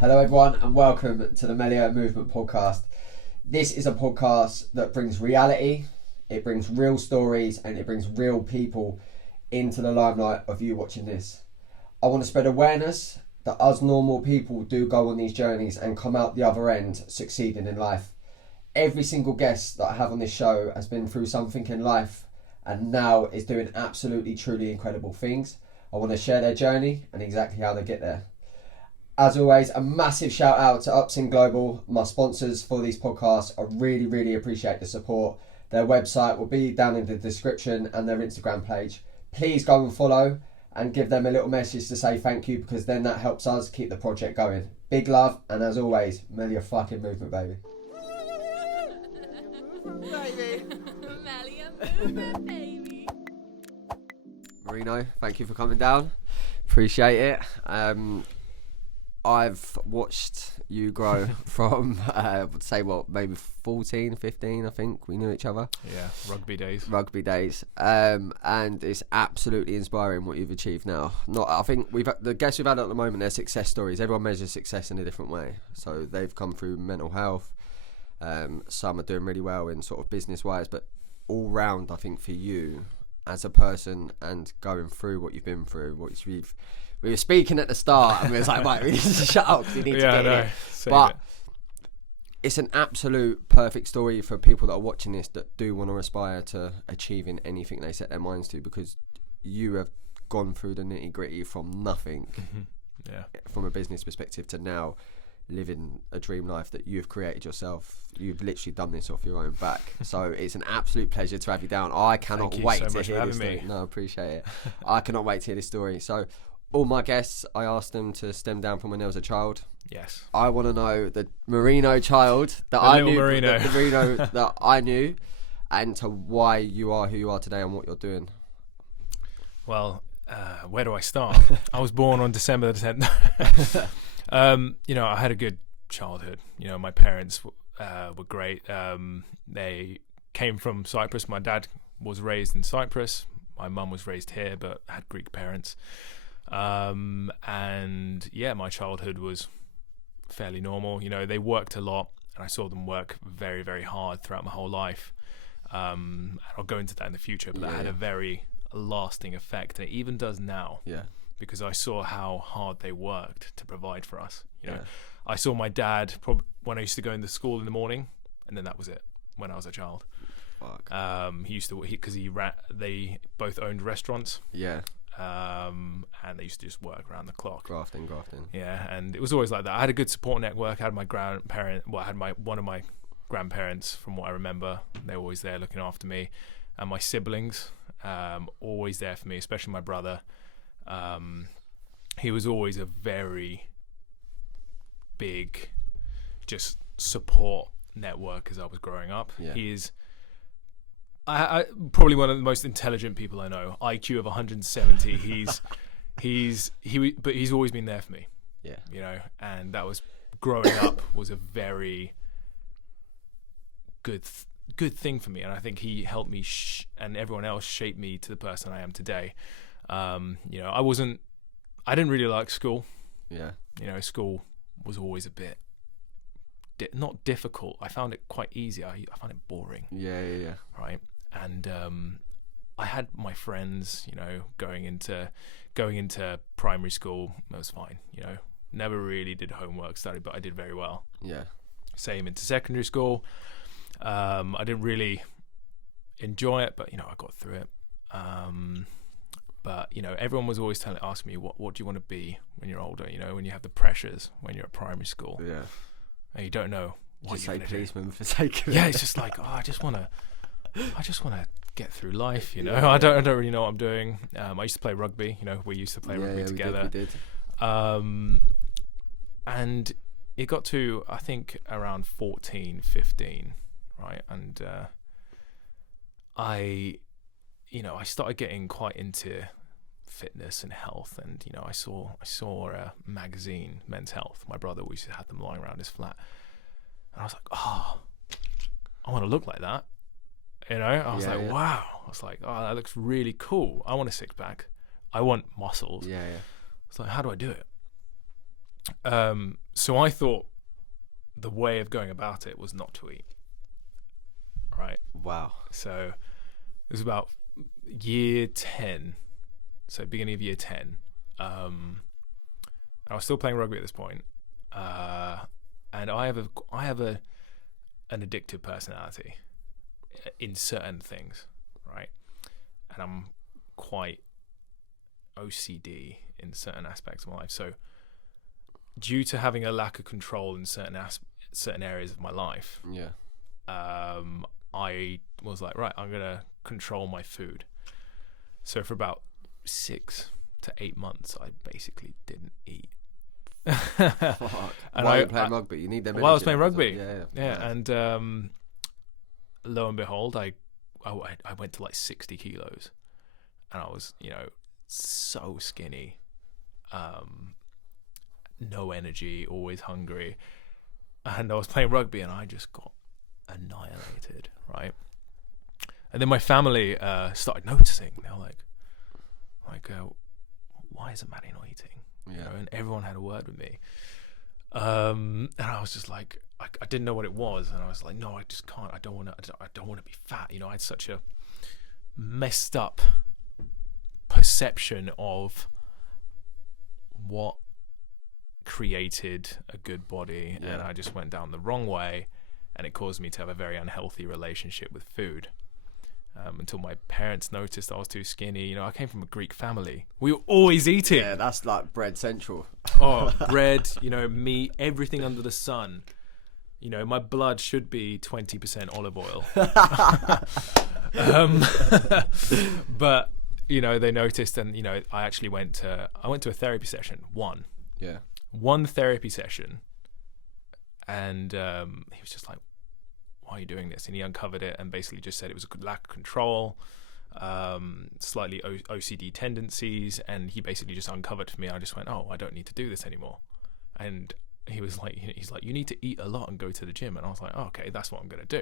Hello everyone and welcome to the Melio Movement podcast. This is a podcast that brings reality, it brings real stories and it brings real people into the limelight of you watching this. I want to spread awareness that us normal people do go on these journeys and come out the other end succeeding in life. Every single guest that I have on this show has been through something in life and now is doing absolutely truly incredible things. I want to share their journey and exactly how they get there. As always, a massive shout out to Upsin Global, my sponsors for these podcasts. I really appreciate the support. Their website will be down in the description and their Instagram page. Please go and follow and give them a little message to say thank you, because then that helps us keep the project going. Big love, and as always, Melio fucking movement, baby. Melio movement, baby. Marino, thank you for coming down. Appreciate it. I've watched you grow from, maybe 14, 15, I think. We knew each other. Yeah, rugby days. And it's absolutely inspiring what you've achieved now. I think the guests we've had at the moment, they're success stories. Everyone measures success in a different way. So they've come through mental health. Some are doing really well in sort of business-wise, but all round, I think for you as a person and going through what you've been through, we were speaking at the start and we was like, right, we need to shut up because we need to get in it. But it's an absolute perfect story for people that are watching this that do want to aspire to achieving anything they set their minds to, because you have gone through the nitty gritty from nothing, from a business perspective, to now living a dream life that you've created yourself. You've literally done this off your own back. So it's an absolute pleasure to have you down. I cannot wait to hear this story. No, I appreciate it. I cannot wait to hear this story. So all my guests, I asked them to stem down from when there was a child. Yes. I want to know the Marino child that I knew, Marino. the Marino that I knew, and to why you are who you are today and what you're doing. Well, where do I start? I was born on December the 10th. I had a good childhood. My parents were great. They came from Cyprus. My dad was raised in Cyprus. My mum was raised here, but had Greek parents. My childhood was fairly normal. They worked a lot, and I saw them work very, very hard throughout my whole life. I'll go into that in the future, but that had a very lasting effect, and it even does now. Yeah. Because I saw how hard they worked to provide for us. I saw my dad when I used to go into school in the morning, and then that was it. When I was a child, he used to they both owned restaurants. Yeah. And they used to just work around the clock. Grafting. Yeah, and it was always like that. I had a good support network. I had one of my grandparents, from what I remember. They were always there looking after me, and my siblings, always there for me, especially my brother. He was always a very big just support network as I was growing up. Yeah. He is I probably one of the most intelligent people I know. IQ of 170. But he's always been there for me. Yeah. And that was, growing up was a very good thing for me, and I think he helped me and everyone else shape me to the person I am today. I didn't really like school. Yeah. School was always a bit not difficult. I found it quite easy. I found it boring. Yeah. Right. And I had my friends, going into primary school. That was fine. Never really did homework, study, but I did very well. Yeah. Same into secondary school. I didn't really enjoy it, but I got through it. But everyone was always asking me, what do you want to be when you're older? When you have the pressures when you're at primary school. Yeah. And you don't know what you're going to do. Just say policeman for sake of it. Yeah, it's just like, I just want to get through life. I don't really know what I'm doing. I used to play rugby. We used to play rugby together. We did. And it got to, I think, around 14, 15, right? And I started getting quite into fitness and health, and I saw a magazine, Men's Health. My brother always had them lying around his flat, and I was like, I want to look like that. I was like, wow. I was like, that looks really cool. I want a six pack. I want muscles. Yeah. It's like, how do I do it? So I thought the way of going about it was not to eat. Right. Wow. So it was about year 10. So beginning of year 10. I was still playing rugby at this point. And I have an addictive personality in certain things, right? And I'm quite OCD in certain aspects of my life. So due to having a lack of control in certain areas of my life, I was like, right, I'm gonna control my food. So for about 6 to 8 months, I basically didn't eat. Fuck. And While you're playing rugby, you need them. While I was playing rugby, yeah. And lo and behold, I went to like 60 kilos, and I was, so skinny, no energy, always hungry, and I was playing rugby, and I just got annihilated, right? And then my family started noticing. They were like, why isn't Maddie not eating? And everyone had a word with me. And I was just like, I didn't know what it was, and I was like, no, I just can't. I don't want to be fat. I had such a messed up perception of what created a good body, and I just went down the wrong way, and it caused me to have a very unhealthy relationship with food. Until my parents noticed I was too skinny. I came from a Greek family. We were always eating. Yeah, that's like bread central. Oh, bread, meat, everything under the sun. My blood should be 20% olive oil. But, they noticed, and, I actually went to a therapy session, one therapy session. And he was just like, why are you doing this? And he uncovered it and basically just said it was a lack of control, slightly OCD tendencies, and he basically just uncovered for me. I just went, oh, I don't need to do this anymore. And he's like, you need to eat a lot and go to the gym. And I was like, oh, okay, that's what I'm gonna do.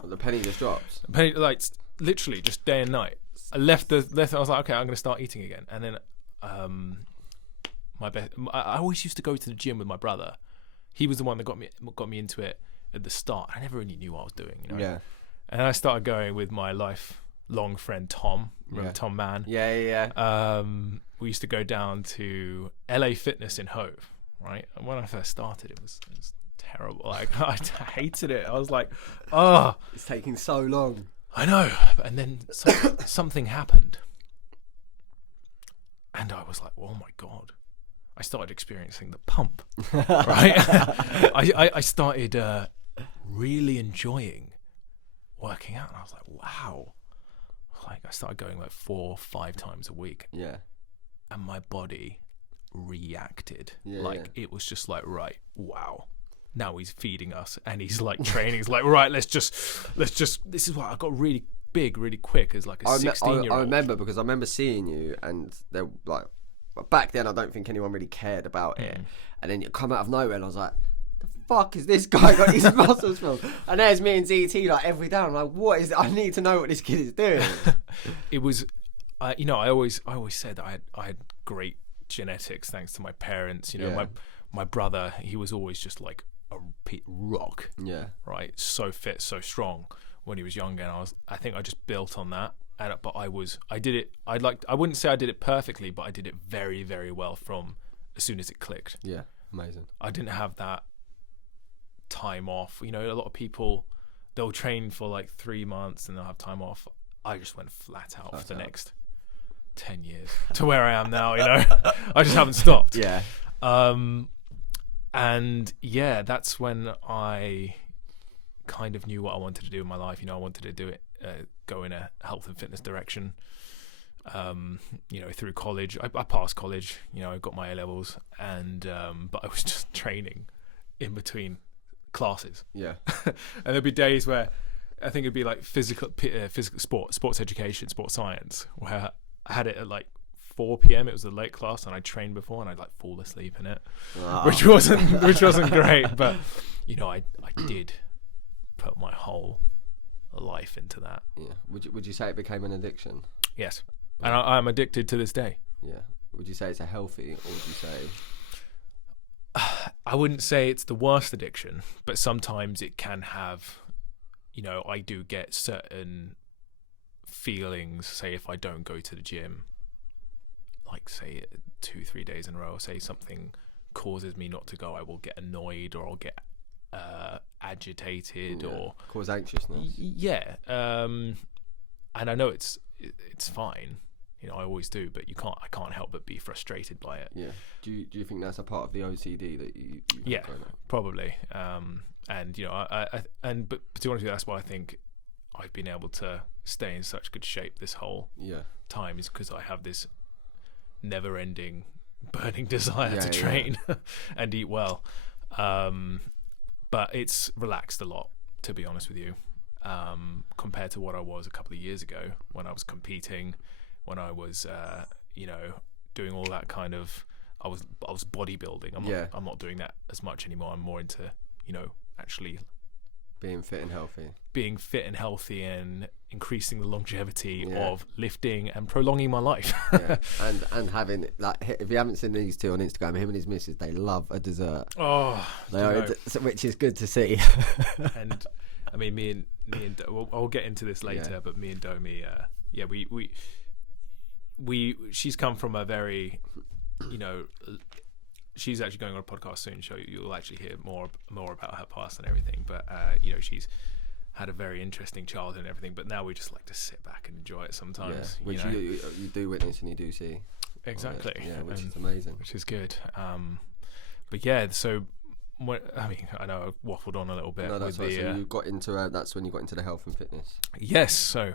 Well, the penny just drops. The penny, like literally just day and night. I left. I was like, okay, I'm gonna start eating again. And then I always used to go to the gym with my brother. He was the one that got me into it at the start. I never really knew what I was doing, Yeah. And I started going with my lifelong friend Tom. Remember Tom Mann? Yeah. We used to go down to LA Fitness in Hove, right? And when I first started, it was terrible. Like I hated it. I was like, oh, it's taking so long. I know. And then something happened, and I was like, oh my God. I started experiencing the pump, right? I started really enjoying working out, and I was like, wow. Like I started going like 4 or 5 times a week. Yeah. And my body reacted. It was just like, right, wow. Now he's feeding us and he's like training. He's like, right, let's just this is what I got really big really quick as like a 16-year-old. I remember because I remember seeing you, and they're like, back then I don't think anyone really cared about it, and then you come out of nowhere and I was like, the fuck is this guy got these muscles from? And there's me and ZT like every day. I'm like, what is it? I need to know what this kid is doing. It was I always said that I had great genetics thanks to my parents. My brother, he was always just like a rock, right, so fit, so strong when he was younger, and I think I just built on that. But I wouldn't say I did it perfectly, but I did it very, very well from as soon as it clicked. Yeah, amazing. I didn't have that time off. A lot of people, they'll train for like 3 months and they'll have time off. I just went flat out for the next 10 years to where I am now, I just haven't stopped. Yeah. And yeah, that's when I kind of knew what I wanted to do in my life. I wanted to do it, go in a health and fitness direction. Through college, I passed college. I got my A levels, and but I was just training in between classes. Yeah, and there'd be days where I think it'd be like physical sports education, sports science, where I had it at like 4 p.m. It was a late class, and I trained before, and I'd like fall asleep in it, which wasn't great. But I did put my whole life into that. Yeah. Would you say it became an addiction? Yes, and I'm addicted to this day. Yeah. Would you say it's a healthy, or would you say? I wouldn't say it's the worst addiction, but sometimes it can have, you know, I do get certain feelings, say if I don't go to the gym, like say 2-3 days in a row, say something causes me not to go, I will get annoyed or I'll get agitated or cause anxiousness. Yeah. And I know it's fine, you know, I always do, but I can't help but be frustrated by it. Yeah. Do you think that's a part of the OCD that you yeah, probably. And you know, but to be honest with you, that's why I think I've been able to stay in such good shape this whole time, is because I have this never-ending burning desire to train and eat well. But it's relaxed a lot, to be honest with you, compared to what I was a couple of years ago when I was competing, when I was, you know, doing all that kind of. I was bodybuilding. I'm not doing that as much anymore. I'm more into, you know, actually being fit and healthy and increasing the longevity of lifting and prolonging my life. and having, like, if you haven't seen these two on Instagram, him and his missus, they love a dessert. Which is good to see. And I mean, me and I'll get into this later, but me and Domi, we she's come from a very, you know, she's actually going on a podcast soon, so you'll actually hear more about her past and everything. But you know, she's had a very interesting childhood and everything. But now we just like to sit back and enjoy it sometimes. Yeah, which you do witness and you do see. Exactly. Yeah, which is amazing. Which is good. But yeah, so I mean, I know I waffled on a little bit. No, that's right. So you got into that's when you got into the health and fitness. Yes. So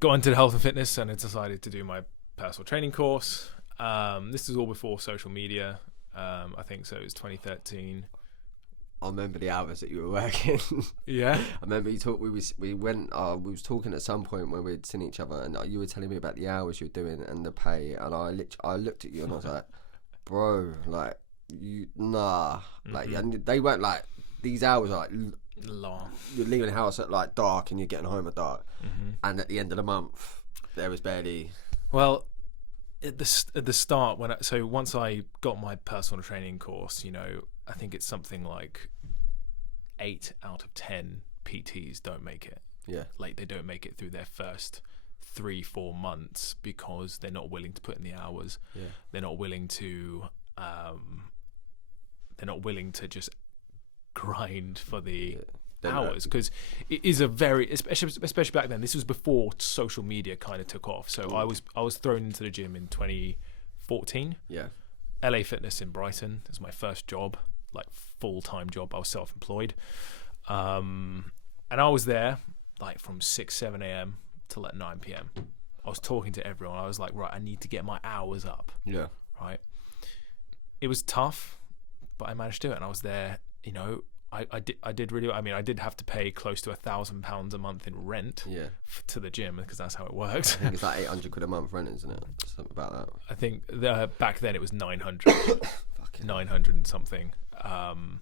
got into the health and fitness and I decided to do my personal training course. This is all before social media. I think so. It was 2013. I remember the hours that you were working. Yeah. I remember you talked. We was talking at some point when we'd seen each other, and you were telling me about the hours you were doing and the pay, and I looked at you and I was like, bro, like like, and they weren't like these hours are like long. You're leaving the house at like dark and you're getting home at dark, and at the end of the month there was barely. Well, at the start once I got my personal training course, you know, I think it's something like 8 out of 10 PTs don't make it. Yeah, like they don't make it through their first 3-4 months because they're not willing to put in the hours. Yeah, they're not willing to just grind for the hours, because it is a very, especially back then, this was before social media kind of took off. So I was thrown into the gym in 2014. Yeah, LA Fitness in Brighton is my first job, like full-time job. I was self-employed, and I was there like from 6-7 a.m. till like 9 p.m. I was talking to everyone. I was like, right, I need to get my hours up. Yeah, right. It was tough, but I managed to do it, and I was there, you know. I did really. I mean, I did have to pay close to £1,000 a month in rent. To the gym, because that's how it works. I think it's like £800 a month rent, isn't it? Something about that. I think back then it was 900, 900 and something. And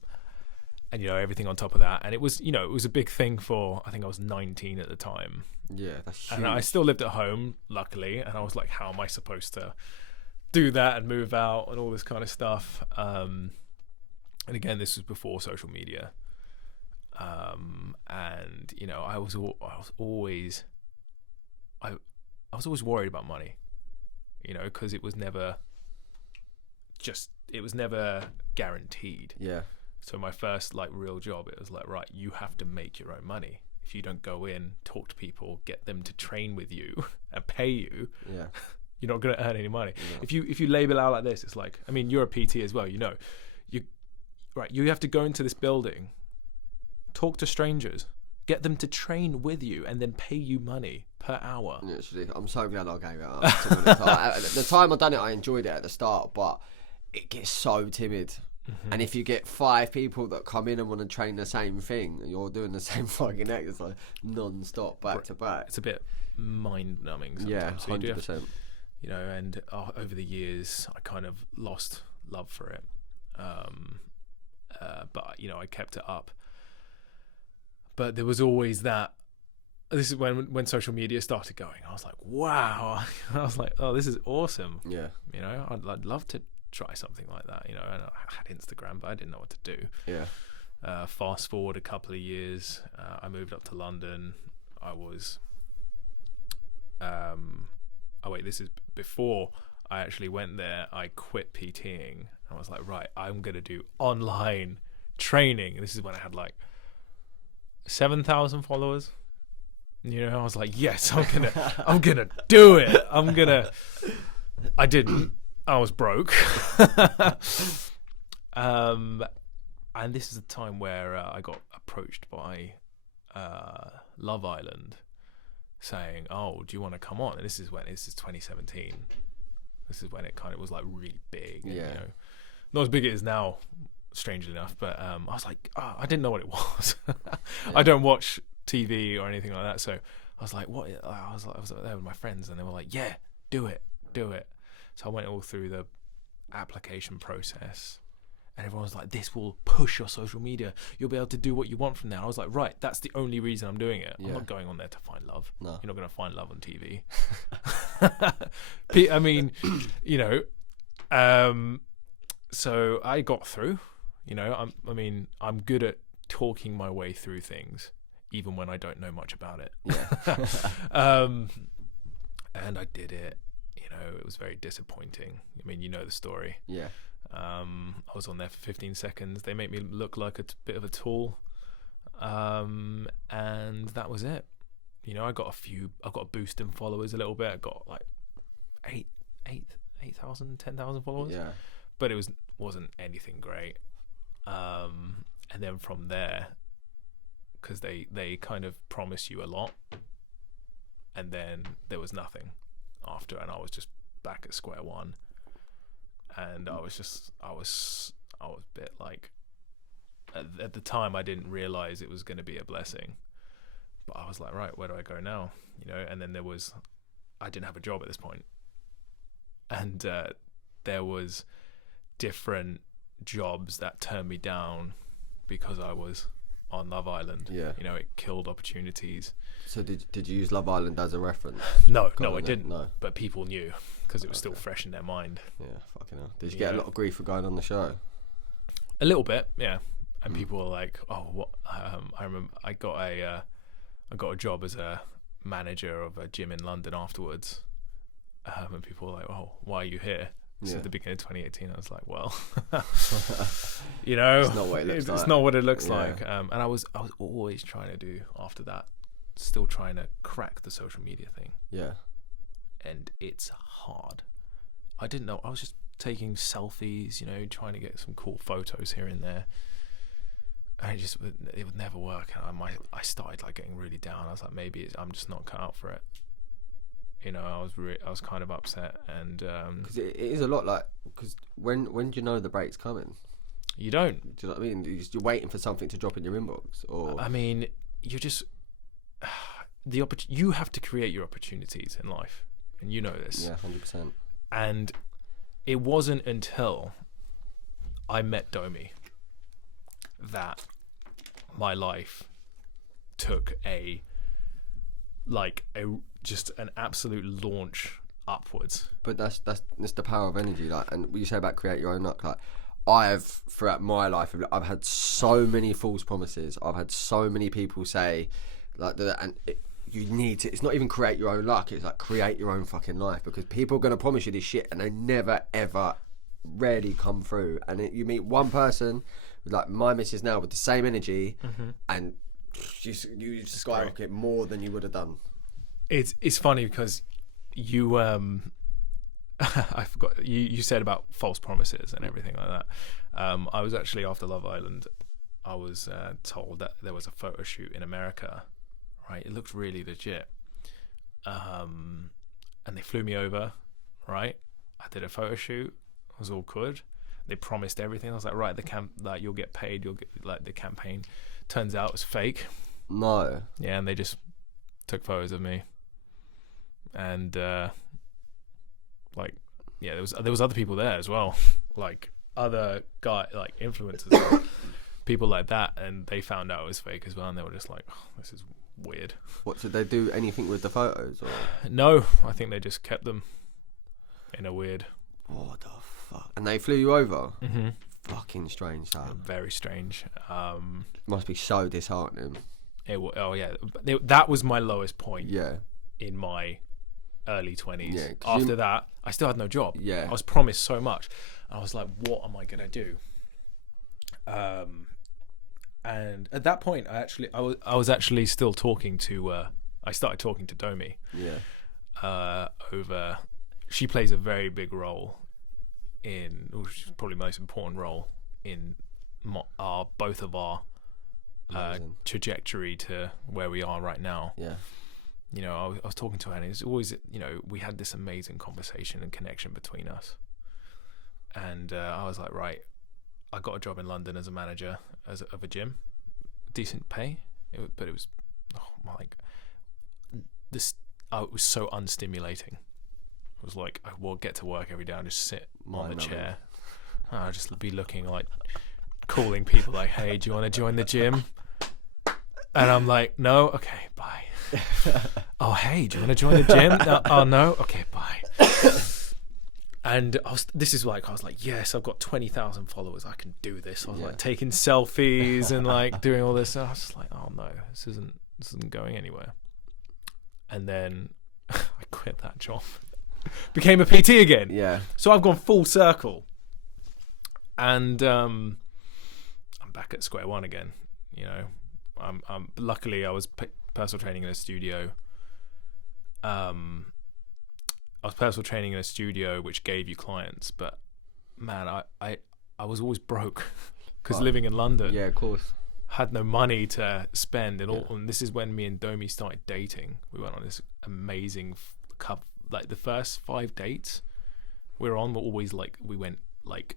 you know, everything on top of that, and it was, you know, it was a big thing for. I think I was 19 at the time. Yeah, that's huge. And I still lived at home, luckily, and I was like, how am I supposed to do that and move out and all this kind of stuff? And again, this was before social media, and you know, I was always worried about money, you know, because it was never guaranteed. Yeah. So my first like real job, it was like, right, you have to make your own money. If you don't go in, talk to people, get them to train with you and pay you, you're not going to earn any money. Yeah. If you label out like this, it's like, I mean, you're a PT as well, you know, you have to go into this building, talk to strangers, get them to train with you, and then pay you money per hour. Literally, I'm so glad I gave it up. The time I done it, I enjoyed it at the start, but it gets so timid. Mm-hmm. And if you get 5 people that come in and want to train the same thing, you're doing the same fucking exercise non-stop, back to back. It's a bit mind-numbing sometimes. Yeah, 100%. You know, and over the years, I kind of lost love for it. But you know, I kept it up. But there was always that. This is when social media started going. I was like, wow. I was like, oh, this is awesome. Yeah. You know, I'd love to try something like that. And I had Instagram, but I didn't know what to do. Yeah. Fast forward a couple of years, I moved up to London. I was this is before I actually went there. I quit PTing. I was like, right, I'm gonna do online training. And this is when I had like 7,000 followers. I was like, yes, I'm gonna do it. I didn't. I was broke. And this is a time where I got approached by Love Island, saying, "Oh, do you want to come on?" And this is 2017. This is when it kind of was like really big. Yeah. And, not as big as it is now, strangely enough. But I was like, I didn't know what it was. I don't watch TV or anything like that, so I was like, what? I was there with my friends, and they were like, yeah, do it. So I went all through the application process, and everyone was like, this will push your social media, you'll be able to do what you want from there. I was like, right, that's the only reason I'm doing it. I'm not going on there to find love. No. You're not going to find love on TV. I mean, so I got through. I'm good at talking my way through things, even when I don't know much about it. Yeah. And I did it. It was very disappointing. The story. Yeah. I was on there for 15 seconds. They made me look like a bit of a tool. And that was it. I got a boost in followers a little bit. I got like 8,000, 10,000 followers. Yeah. But it wasn't anything great. And then from there, because they kind of promise you a lot, and then there was nothing after, and I was just back at square one. And I was a bit like, at the time I didn't realize it was going to be a blessing, but I was like, right, where do I go now? And then I didn't have a job at this point, and there was different jobs that turned me down because I was on Love Island. Yeah. It killed opportunities. So did you use Love Island as a reference? No, I didn't. No. But people knew because it was still fresh in their mind. Yeah, fucking hell. Did you get a lot of grief for going on the show? A little bit, yeah. And people were like, "Oh, what?" I remember I got a job as a manager of a gym in London afterwards, and people were like, "Oh, why are you here?" This is the beginning of 2018. I was like, well, it's not what it looks like. It's not what it looks like. And I was always trying to do after that, still trying to crack the social media thing. Yeah. And it's hard. I didn't know. I was just taking selfies, trying to get some cool photos here and there. And it would never work. And I started like getting really down. I was like, maybe I'm just not cut out for it. I was kind of upset, and because it is a lot, like, because when do you know the break's coming? You don't. Do you know what I mean? You're waiting for something to drop in your inbox, or you're just you have to create your opportunities in life, and you know this. Yeah, 100%. And it wasn't until I met Domi that my life took just an absolute launch upwards. But that's the power of energy, like, and what you say about create your own luck, like, I've throughout my life I've had so many false promises. I've had so many people say like that, and you need to, it's not even create your own luck, it's like create your own fucking life, because people are going to promise you this shit and they never ever rarely come through. And you meet one person with, like, my missus now, with the same energy, and you skyrocket more than you would have done. It's funny because you I forgot you said about false promises and everything like that. I was actually, after Love Island, I was told that there was a photo shoot in America, right? It looked really legit, and they flew me over, right? I did a photo shoot, it was all good. They promised everything. I was like, right, like, you'll get paid, you'll get, like, the campaign. Turns out it was fake. No. Yeah, and they just took photos of me. And there was other people there as well, like other influencers, people like that, and they found out it was fake as well, and they were just like, oh, this is weird. What, did they do anything with the photos, or? No, I think they just kept them in a weird. What the Fuck. And they flew you over? Mm-hmm. Fucking strange, that. Very strange. Must be so disheartening. That was my lowest point. Yeah. In my early 20s. Yeah, After that, I still had no job. Yeah. I was promised so much. I was like, what am I gonna do? And at that point, I was actually still talking to. I started talking to Domi. Yeah. She plays a very big role which is probably the most important role in both of our trajectory to where we are right now. Yeah. You know, I was talking to her, and it's always, you know, we had this amazing conversation and connection between us. And I was like, right, I got a job in London as a manager of a gym, decent pay, but it was it was so unstimulating. It was like I will get to work every day and just sit on the chair. I'll just be looking like, calling people like, hey, do you want to join the gym? And I'm like, no, okay, bye. Oh, hey, do you want to join the gym? No, oh, no, okay, bye. And I was like, yes, I've got 20,000 followers. I can do this. I was like taking selfies and like doing all this. And I was just like, oh no, this isn't going anywhere. And then I quit that job, became a PT again. Yeah. So I've gone full circle, and I'm back at square one again. You know, I'm luckily I was personal training in a studio. I was personal training in a studio which gave you clients, but man, I was always broke because living in London. Yeah, of course. Had no money to spend, and this is when me and Domi started dating. We went on this amazing like the first 5 dates we were always like, we went like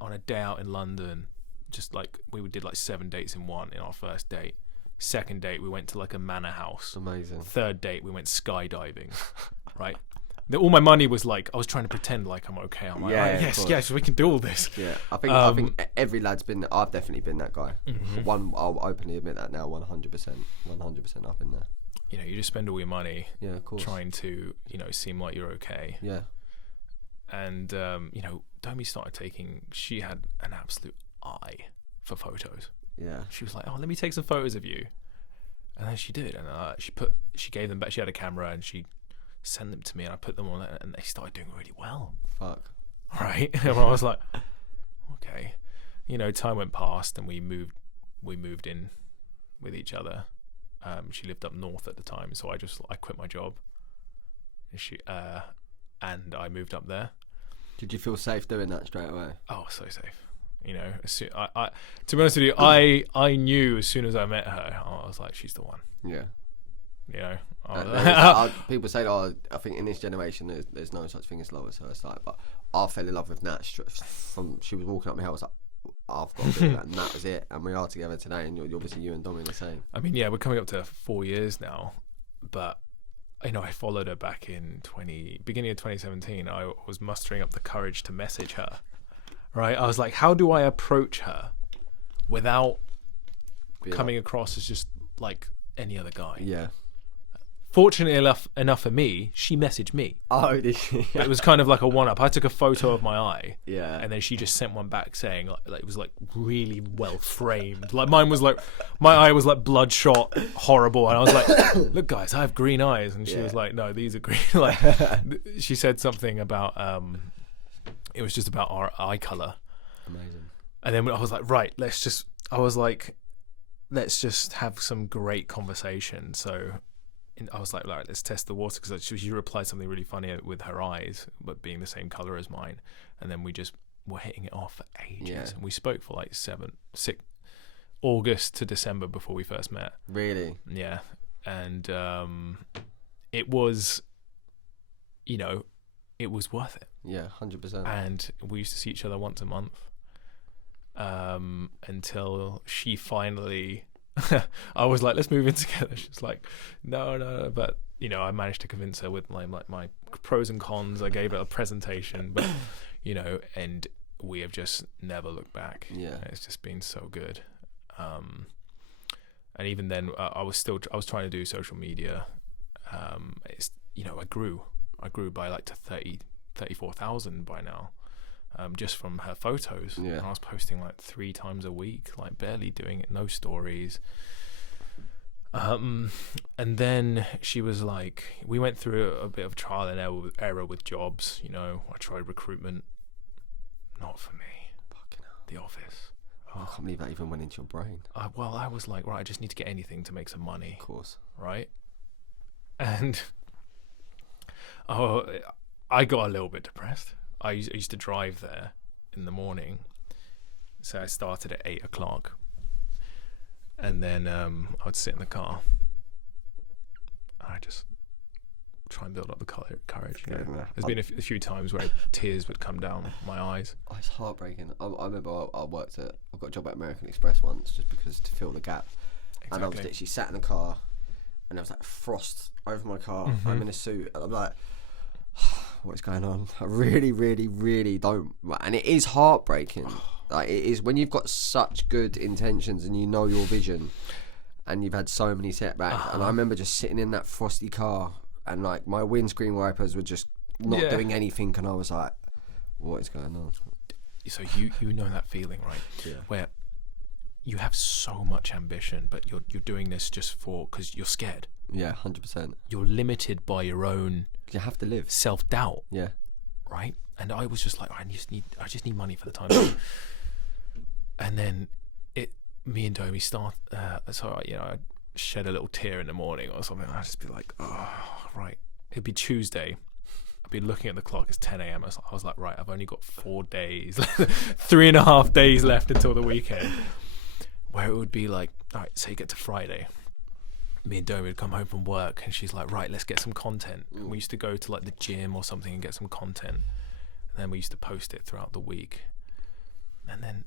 on a day out in London, just like we did like 7 dates in one in our first date. Second date we went to like a manor house. Amazing. Third date we went skydiving. Right. All my money was like, I was trying to pretend like I'm okay. I'm like, yes, we can do all this. Yeah, I think every lad's been. I've definitely been that guy. Mm-hmm. I'll openly admit that now. 100%. I've been there. You know, you just spend all your money. Yeah, of course. Trying to, you know, seem like you're okay. Yeah. And you know, Domi started taking. She had an absolute eye for photos. Yeah. She was like, oh, let me take some photos of you, and then she did, and she gave them back. She had a camera, and she sent them to me, and I put them on, and they started doing really well. Fuck. Right. And I was like, okay. You know, time went past, and we moved in with each other. She lived up north at the time, so I quit my job. And I moved up there. Did you feel safe doing that straight away? Oh, so safe. You know, I to be honest with you, I knew as soon as I met her, I was like, she's the one. Yeah. You know, people say, "Oh, I think in this generation, there's no such thing as love as her." It's like, but I fell in love with Nat from she was walking up my hill. I was like, I've got to do that, and that was it. And we are together today, and obviously you and Dom are the same. I mean, yeah, we're coming up to 4 years now, but you know, I followed her back in beginning of 2017. I was mustering up the courage to message her. Right, I was like, how do I approach her without coming across as just like any other guy? Yeah. Fortunately enough for me, she messaged me. Oh, did she? But it was kind of like a one-up. I took a photo of my eye, and then she just sent one back saying like it was like really well framed. Like mine was like, my eye was like bloodshot, horrible, and I was like, look guys, I have green eyes, and she was like, no, these are green. Like she said something about it was just about our eye color. Amazing. And then I was like, right, let's just have some great conversation. So I was like, all right, let's test the water, because she replied something really funny with her eyes, but being the same color as mine. And then we just were hitting it off for ages. And we spoke for like 6 August to December before we first met. Really? Yeah. And it was, you know, it was worth it. Yeah, 100%. And we used to see each other once a month until she finally... I was like, let's move in together. She's like, no. But, you know, I managed to convince her with my pros and cons. I gave her a presentation, but, you know, and we have just never looked back. Yeah. It's just been so good. And even then, I was trying to do social media. It's, you know, I grew by like to 34,000 by now. just from her photos. Yeah. And I was posting like 3 times a week, like barely doing it, no stories. And then she was like, we went through a bit of trial and error with jobs. You know, I tried recruitment, not for me. Fucking hell. The office. I can't believe that even went into your brain. Well, I was like, right, I just need to get anything to make some money. Of course. Right? And I got a little bit depressed. I used to drive there in the morning. So I started at 8 o'clock. And then I would sit in the car. I just try and build up the courage. You know? There's been a few times where tears would come down my eyes. Oh, it's heartbreaking. I remember I worked at, I got a job at American Express once just because to fill the gap. Exactly. And I was literally sat in the car and there was like frost over my car. Mm-hmm. I'm in a suit and I'm like, what is going on? I really, really, really don't. And it is heartbreaking. Like it is when you've got such good intentions and you know your vision and you've had so many setbacks. And I remember just sitting in that frosty car and like my windscreen wipers were just not doing anything and I was like, what is going on? So you know that feeling, right? Yeah. Where you have so much ambition, but you're doing this just because you're scared. Yeah, 100%. You're limited by your own. You have to live. Self-doubt. Yeah. Right? And I was just like, I just need money for the time being. And then me and Domi start. So I shed a little tear in the morning or something. I'd just be like, oh, right. It'd be Tuesday. I'd be looking at the clock. It's 10 a.m. I was like, right. I've only got 4 days, 3.5 days left until the weekend. Where it would be like, all right. So you get to Friday. Me and Domi would come home from work, and she's like, right. Let's get some content. And we used to go to like the gym or something and get some content. And then we used to post it throughout the week. And then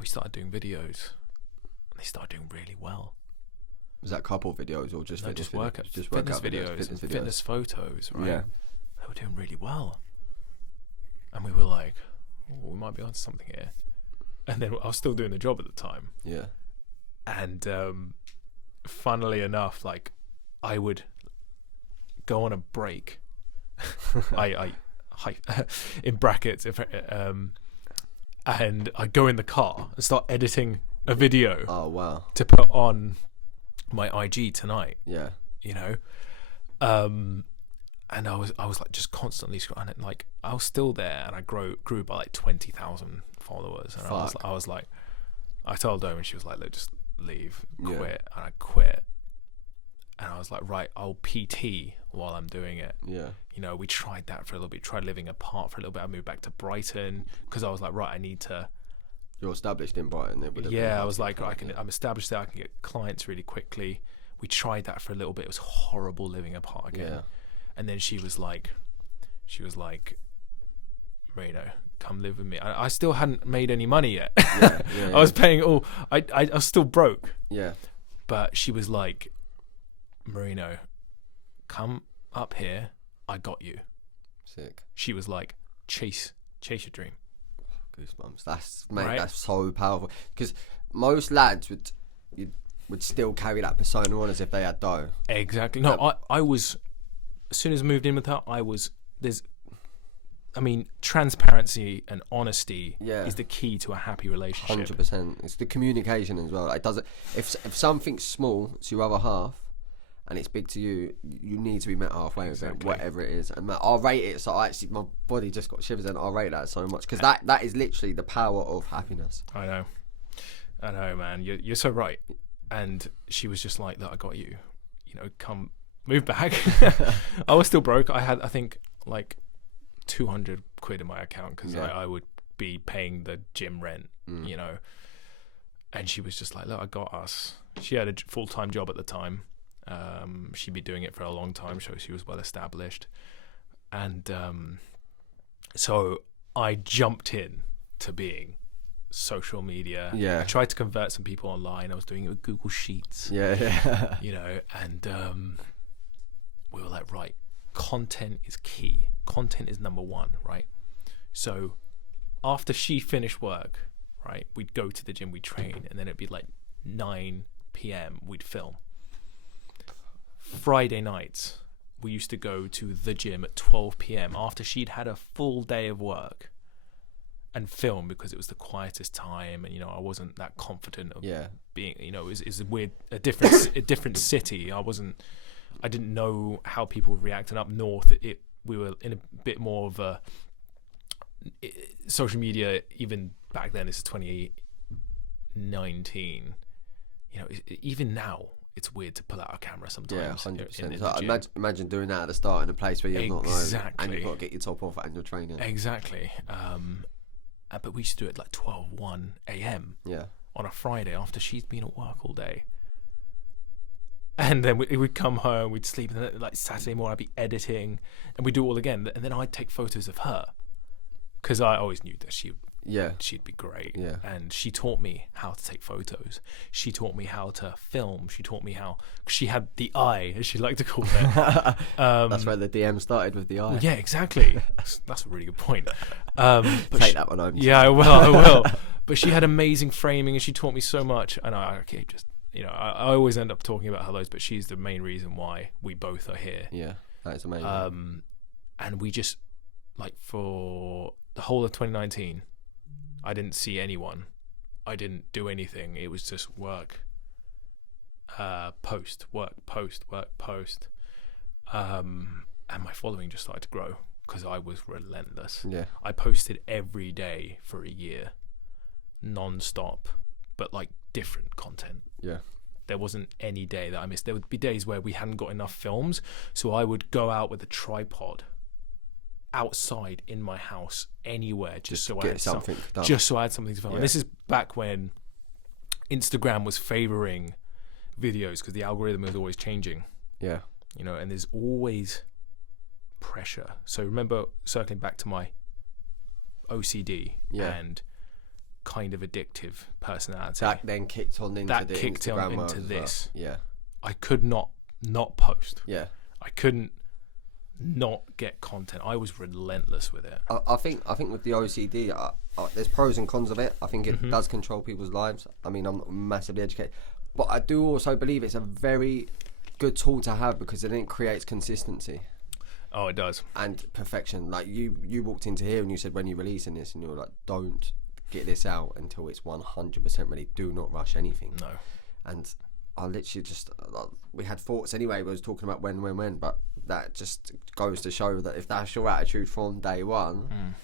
we started doing videos, and they started doing really well. Was that couple videos or just fitness workout? Just fitness videos, and fitness photos, right? Yeah. They were doing really well. And we were like, oh, we might be onto something here. And then I was still doing the job at the time. Yeah. And funnily enough, like I would go on a break. I in brackets, if and I'd go in the car and start editing a video. Oh wow! To put on my IG tonight. Yeah. You know, and I was like just constantly scrolling, and like I was still there, and I grew by like 20,000 followers, and I was like, I told her, and she was like, look, just leave, quit, and I quit. And I was like, right, I'll PT while I'm doing it. Yeah. You know, we tried that for a little bit, tried living apart for a little bit. I moved back to Brighton because I was like, right, I need to. You're established in Brighton. Yeah, I was like, I'm established there. I can get clients really quickly. We tried that for a little bit. It was horrible living apart again. Yeah. And then she was like, Marino, come live with me. I still hadn't made any money yet. Yeah, I was paying all. I was still broke. Yeah. But she was like, Marino, come up here. I got you. Sick. She was like, chase your dream. Goosebumps. That's so powerful. Because most lads would still carry that persona on as if they had dough. Exactly. No, I was. As soon as I moved in with her, transparency and honesty is the key to a happy relationship. 100%. It's the communication as well. It doesn't. If something's small to your other half, and it's big to you, you need to be met halfway with it, whatever it is. And I'll rate it. So my body just got shivers, and I'll rate that so much because that is literally the power of happiness. I know, man. You're so right. And she was just like, "Look, I got you. You know, come move back." I was still broke. I had, I think, like 200 quid in my account because I would be paying the gym rent, you know. And she was just like, "Look, I got us." She had a full-time job at the time. She'd been doing it for a long time, so she was well established. And so I jumped in to being social media. Yeah. I tried to convert some people online. I was doing it with Google Sheets. Yeah. You know, and we were like, right, content is key. Content is number one, right? So after she finished work, right, we'd go to the gym, we'd train, and then it'd be like 9 p.m. we'd film. Friday nights, we used to go to the gym at 12 p.m. after she'd had a full day of work, and film because it was the quietest time, and you know I wasn't that confident of being. You know, it's a weird, a different city. I didn't know how people would react, and up north, we were in a bit more of a social media. Even back then, this is 2019. You know, even now, it's weird to pull out a camera sometimes. Yeah, 100%. So imagine doing that at the start in a place where you're not known, and you've got to get your top off and you're training. Exactly. But we used to do it like 1 a.m. on a Friday after she's been at work all day. And then we'd come home, we'd sleep, and then like Saturday morning I'd be editing, and we'd do it all again. And then I'd take photos of her because I always knew that she'd be great. Yeah. And she taught me how to take photos. She taught me how to film. She taught me how, cause she had the eye, as she liked to call it. That's where the DM started, with the eye. Yeah, exactly. That's a really good point. But take that one home. Yeah, I will. But she had amazing framing, and she taught me so much. And I always end up talking about her loads, but she's the main reason why we both are here. Yeah, that is amazing. And we just, like, for the whole of 2019, I didn't see anyone. I didn't do anything. It was just work, post, work, post, work, post. And my following just started to grow because I was relentless. Yeah. I posted every day for a year, non-stop, but like different content. Yeah. There wasn't any day that I missed. There would be days where we hadn't got enough films, so I would go out with a tripod outside in my house anywhere just so I had something done. Just so I had something to film. Yeah. And this is back when Instagram was favoring videos because the algorithm was always changing. Yeah. You know, and there's always pressure. So remember, circling back to my OCD and kind of addictive personality. That then kicked on into that the kicked Instagram on into this. Well. Yeah. I could not post. Yeah. I couldn't not get content. I was relentless with it. I think with the OCD, there's pros and cons of it. I think it does control people's lives. I mean, I'm not massively educated, but I do also believe it's a very good tool to have because then it creates consistency. Oh, it does. And perfection. Like you walked into here and you said when you're releasing this, and you were like, don't get this out until it's 100% ready. Do not rush anything. No. And I literally just, we had thoughts anyway. We was talking about when, but that just goes to show that if that's your attitude from day one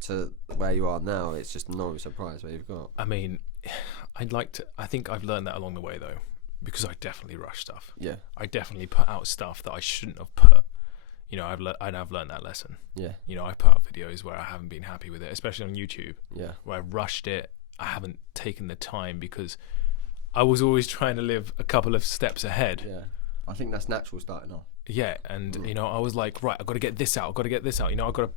to where you are now, it's just no surprise where you've got. I mean, I think I've learned that along the way though, because I definitely rush stuff. Yeah. I definitely put out stuff that I shouldn't have put. You know, I've learned that lesson. Yeah. You know, I put out videos where I haven't been happy with it, especially on YouTube. Yeah. Where I rushed it. I haven't taken the time because I was always trying to live a couple of steps ahead. Yeah. I think that's natural starting off. Yeah. And, you know, I was like, right, I've got to get this out. I've got to get this out. You know, I've got to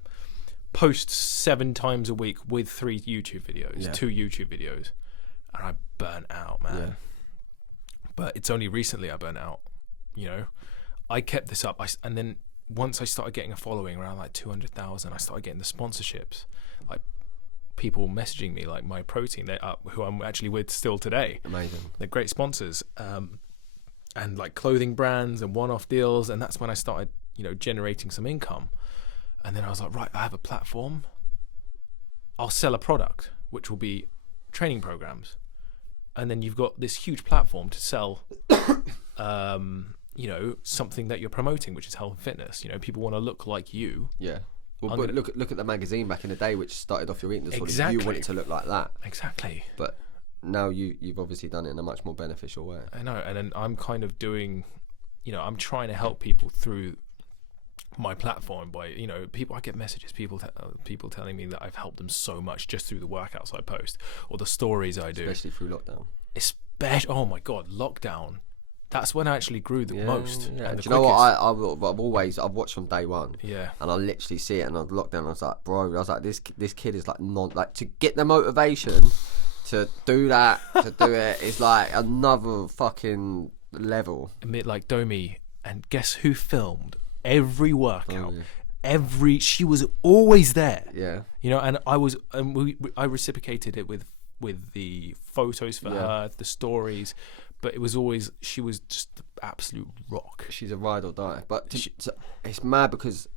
post 7 times a week with 3 YouTube videos, 2 YouTube videos. And I burnt out, man. Yeah. But it's only recently I burnt out, you know. I kept this up. And then once I started getting a following around like 200,000, I started getting the sponsorships, like people messaging me, like My Protein, who I'm actually with still today. Amazing. They're great sponsors, and like clothing brands and one-off deals. And that's when I started, you know, generating some income. And then I was like, right, I have a platform. I'll sell a product, which will be training programs. And then you've got this huge platform to sell, you know, something that you're promoting, which is health and fitness. You know, people want to look like you. Yeah. Well, but look at the magazine back in the day, which started off your eating disorder. Exactly. You wanted to look like that. Exactly. But now you've obviously done it in a much more beneficial way. I know, and then I'm kind of doing, you know, I'm trying to help people through my platform by, you know, I get messages, people telling me that I've helped them so much just through the workouts I post or the stories I do. Especially through lockdown. Oh my God, lockdown. That's when I actually grew the most. Yeah. And do you know what? I've watched from day one. Yeah. And I literally see it, and on lockdown, I was like, bro, this kid is like to get the motivation to do that, to do it is like another fucking level. Admit like Domi, and guess who filmed every workout? She was always there. Yeah. You know, and I reciprocated it with the photos for her, the stories. But it was always, she was just the absolute rock. She's a ride or die. But it's mad because,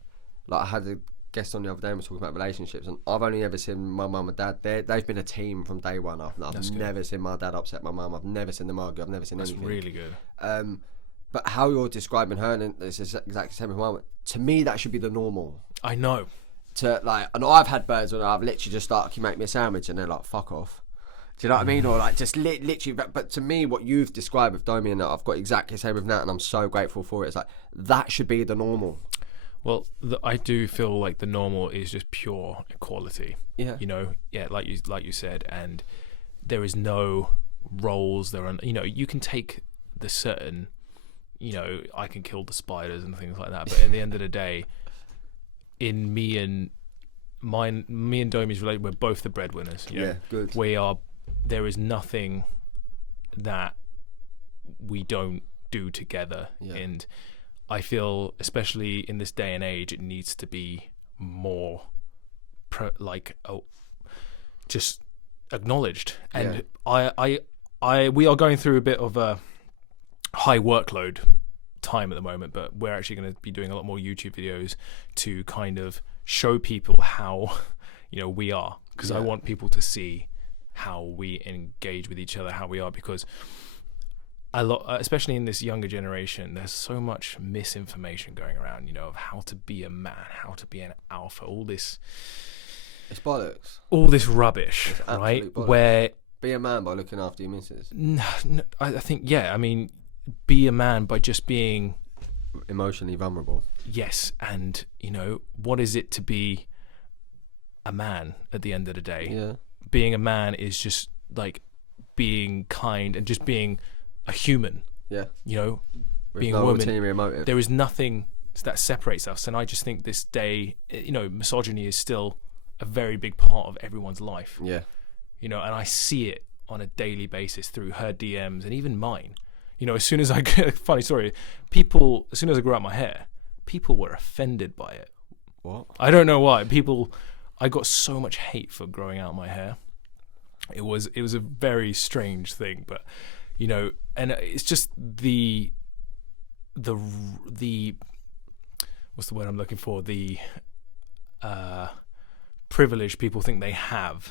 like, I had a guest on the other day and was talking about relationships, and I've only ever seen my mum and dad. They've been a team from day one. I've never seen my dad upset my mum. I've never seen them argue. I've never seen anything. That's really good. But how you're describing her, and it's exactly the same with mum. To me, that should be the normal. I know. And I've had birds when I've literally just started, "Can you make me a sandwich?" and they're like, "Fuck off." Do you know what I mean? Or like just literally. But to me, what you've described with Domi and I've got exactly the same with Nat, and I'm so grateful for it. It's like that should be the normal. Well, I do feel like the normal is just pure equality. Yeah. Like you said, and there is no roles. You can take the certain, I can kill the spiders and things like that. But at the end of the day, in me and Domi's related, we're both the breadwinners. Yeah, good. There is nothing that we don't do together, and I feel, especially in this day and age, it needs to be more just acknowledged. And we are going through a bit of a high workload time at the moment, but we're actually going to be doing a lot more YouTube videos to kind of show people how we are, because I want people to see how we engage with each other, how we are, because especially in this younger generation, there's so much misinformation going around, of how to be a man, how to be an alpha, it's bollocks. All this rubbish, right? Bollocks. Where be a man by looking after your missus. No, I think, be a man by just being emotionally vulnerable. Yes, and what is it to be a man at the end of the day? Yeah. Being a man is just like being kind and just being a human. Yeah. Being no a woman. ulterior motive. There is nothing that separates us, and I just think this day, misogyny is still a very big part of everyone's life. Yeah. And I see it on a daily basis through her DMs and even mine. As soon as I get funny story, as soon as I grew out my hair, people were offended by it. What? I don't know why. I got so much hate for growing out my hair. It was a very strange thing, but and it's just the what's the word I'm looking for? The privilege people think they have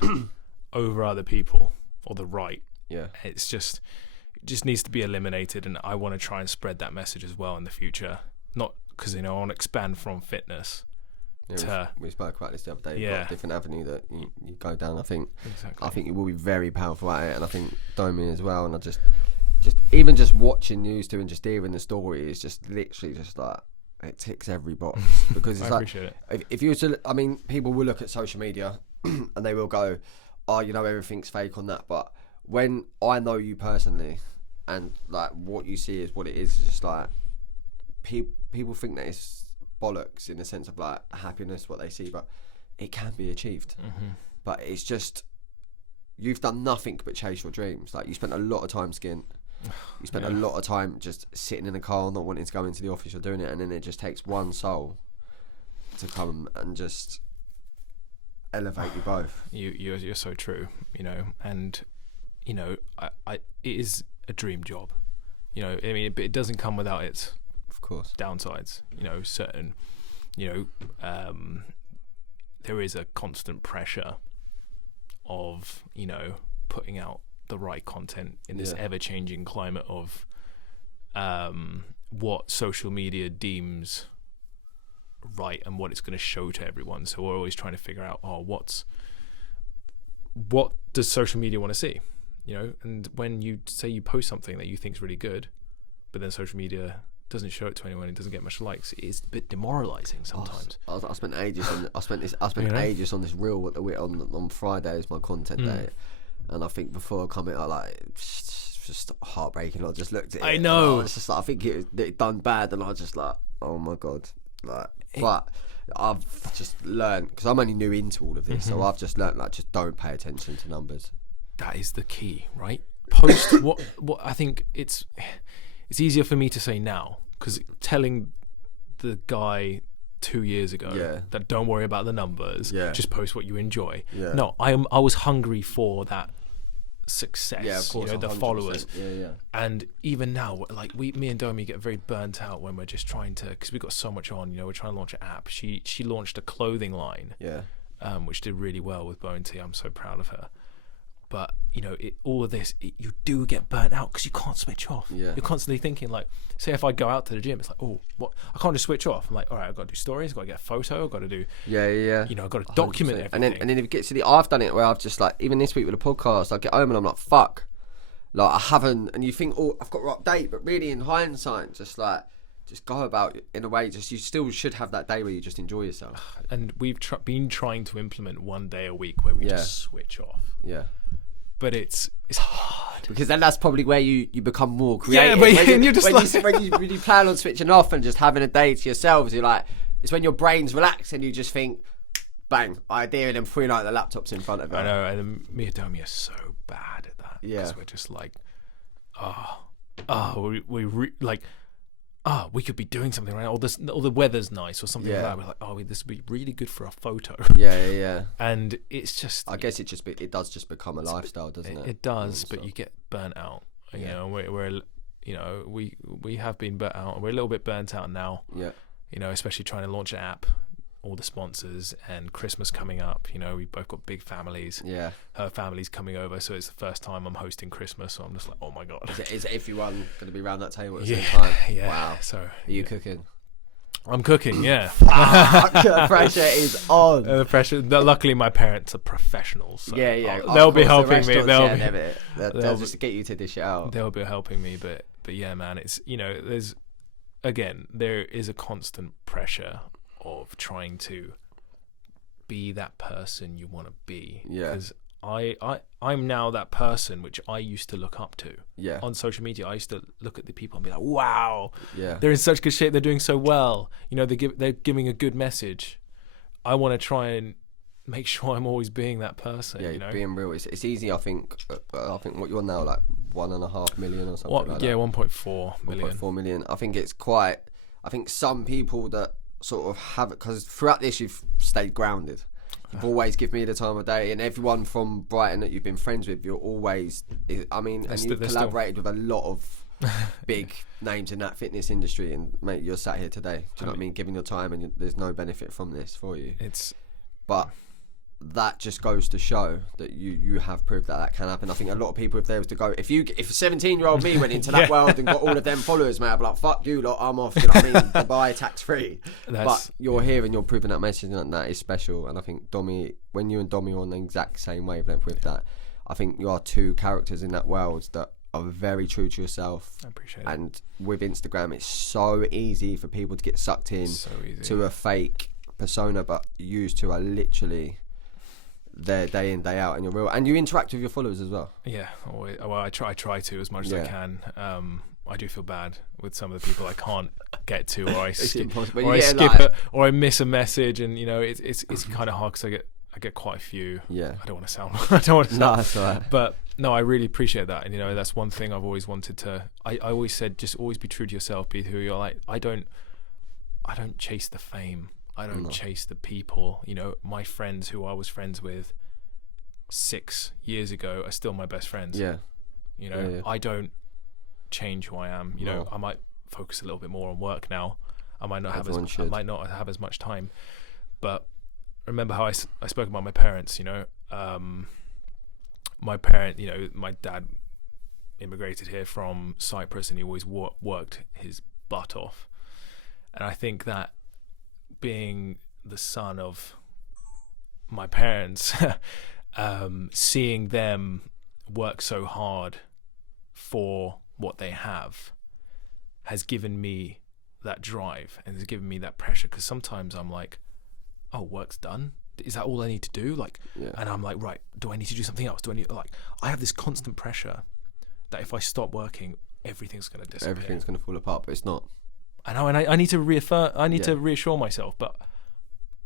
over other people, or the right. Yeah. It just needs to be eliminated, and I want to try and spread that message as well in the future. Not because I want to expand from fitness. We spoke about this the other day. Yeah. You've got a different avenue that you go down. I think Exactly. you will be very powerful at it, and I think Domi as well. And I just even just watching news too and just hearing the story is just literally just like it ticks every box, because it's I appreciate it. If you were to, people will look at social media and they will go, "Oh, everything's fake on that." But when I know you personally, and like what you see is what it is, it's just like people think that it's bollocks in the sense of like happiness, what they see, but it can be achieved. Mm-hmm. But it's just, you've done nothing but chase your dreams. Like, you spent a lot of time skint. You spent a lot of time just sitting in a car, not wanting to go into the office or doing it, and then it just takes one soul to come and just elevate you both. You're so true, and it is a dream job. It doesn't come without its, of course, downsides. Certain, there is a constant pressure of putting out the right content in this ever-changing climate of what social media deems right and what it's going to show to everyone. So we're always trying to figure out, what does social media want to see? And when you say you post something that you think is really good, but then social media doesn't show it to anyone, it doesn't get much likes, it's a bit demoralizing sometimes. I spent ages on ages on this reel on Friday as my content day, and I think before coming out, like, it's just heartbreaking. I just looked at it. I know. It's just like, I think it done bad, and I was just like, oh my god, like. But I've just learned, because I'm only new into all of this, so I've just learned, like, just don't pay attention to numbers. That is the key, right? Post what I think it's easier for me to say now, because telling the guy 2 years ago that don't worry about the numbers, just post what you enjoy. No, I was hungry for that success, Yeah, of course, the 100%. followers. Yeah. And even now, like me and Domi get very burnt out when we're just trying to, because we've got so much on. We're trying to launch an app. She launched a clothing line, which did really well with Bowen T. I'm so proud of her. But all of this, you do get burnt out because you can't switch off. Yeah. You're constantly thinking, like, say if I go out to the gym, it's like, oh, what? I can't just switch off. I'm like, all right, I've got to do stories, I've got to get a photo, I've got to do, I've got to document 100%. everything. And then if it gets to I've done it where I've just, like, even this week with the podcast, I get home and I'm like, fuck, like, I haven't, and you think, oh, I've got to update, but really in hindsight, just go about it in a way, just you still should have that day where you just enjoy yourself. And we've been trying to implement one day a week where we just switch off. Yeah. But it's hard, because then that's probably where you become more creative. Yeah, but you're just when you plan on switching off and just having a day to yourselves, you're like, it's when your brain's relaxed and you just think, bang, idea, and then three like the laptops in front of you. I know, and then me and Domi are so bad at that. Yeah, because we're just like, we could be doing something right now, or the weather's nice or something like that. We're like, this would be really good for a photo. Yeah. And it's just, I guess it does just become a lifestyle, doesn't it? It does, but you get burnt out. We're we have been burnt out. We're a little bit burnt out now. Yeah. Especially trying to launch an app, all the sponsors, and Christmas coming up. We both got big families. Yeah. Her family's coming over, so it's the first time I'm hosting Christmas. So I'm just like, oh my god. Is everyone going to be around that table at the same time? Yeah. Wow. So are you cooking? I'm cooking. Yeah. The pressure is on. The pressure. Luckily, my parents are professionals. So they'll be helping me. They'll just get you to dish it out. They'll be helping me, but yeah, man, it's there is a constant pressure of trying to be that person you want to be. Yeah. Because I'm now that person which I used to look up to. Yeah. On social media, I used to look at the people and be like, wow. Yeah. They're in such good shape. They're doing so well. They're giving a good message. I want to try and make sure I'm always being that person. Yeah, being real. It's easy. I think what you're now, like 1.5 million or something like that. Yeah, 1.4 million. 1.4 million. I think it's quite. I think some people that sort of have it, because throughout this you've stayed grounded. You've always given me the time of day, and everyone from Brighton that you've been friends with, you're always. I mean, and you've collaborated with a lot of big names in that fitness industry, and mate, you're sat here today. Do you know what I mean? Giving your time, and there's no benefit from this for you. But that just goes to show that you have proved that can happen. I think a lot of people, if they was to go, if a 17-year-old me went into that world and got all of them followers, mate, I'd be like, fuck you lot, I'm off. You know what I mean? Dubai, tax free. But you're here and you're proving that message, and that is special. And I think when you and Domi are on the exact same wavelength with that, I think you are two characters in that world that are very true to yourself. I appreciate it. And with Instagram, it's so easy for people to get sucked in to a fake persona, but you two are literally there day in, day out, and you're real, and you interact with your followers as well. Yeah, well, I try to as much as I can. I do feel bad with some of the people I can't get to, or I skip, or I miss a message, and it's kind of hard because I get quite a few. Yeah, I don't want to sound. No, that's all right. But no, I really appreciate that, and that's one thing I've always wanted to. I always said, just always be true to yourself, be who you're. Like, I don't chase the fame. I don't chase the people. My friends who I was friends with 6 years ago are still my best friends. Yeah. I don't change who I am. I might focus a little bit more on work now. I might not have as much time. But remember how I spoke about my parents. My parent. My dad immigrated here from Cyprus, and he always worked his butt off. And I think that, being the son of my parents, seeing them work so hard for what they have has given me that drive and has given me that pressure, because sometimes I'm like, oh, work's done, is that all I need to do? And I'm like, right, do I need to do something else? I have this constant pressure that if I stop working, everything's going to disappear, everything's going to fall apart, but it's not. I know, and I need to to reassure myself, but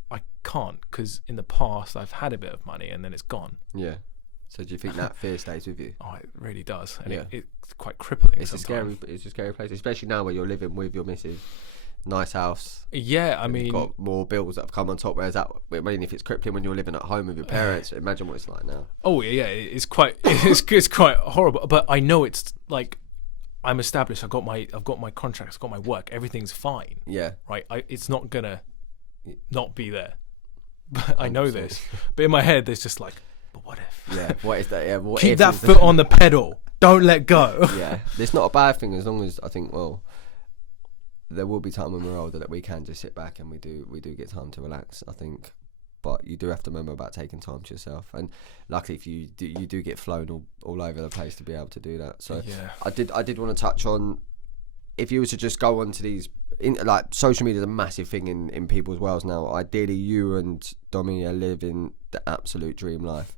I can't, because in the past I've had a bit of money and then it's gone. Yeah. So do you think that fear stays with you? Oh, it really does, and it's quite crippling. It's a scary place, especially now where you're living with your missus. nice house. Yeah, I mean, you've got more bills that have come on top. Whereas that, I mean, if it's crippling when you're living at home with your parents, imagine what it's like now. Oh yeah, it's quite it's quite horrible. But I know it's like I'm established. I've got my contracts. I've got my work. Everything's fine. Yeah. Right. It's not gonna not be there. But I know this. But in my head, there's just like, but what if? Yeah. What is that? Yeah. What Keep if that foot on the pedal. Don't let go. Yeah. It's not a bad thing as long as I think. Well, there will be time when we're older that we can just sit back and we do get time to relax, I think. But you do have to remember about taking time to yourself. And luckily, if you do get flown all over the place to be able to do that. So yeah. I did want to touch on, if you were to just go onto these, like social media is a massive thing in people's worlds now. Ideally, you and Domi are living the absolute dream life.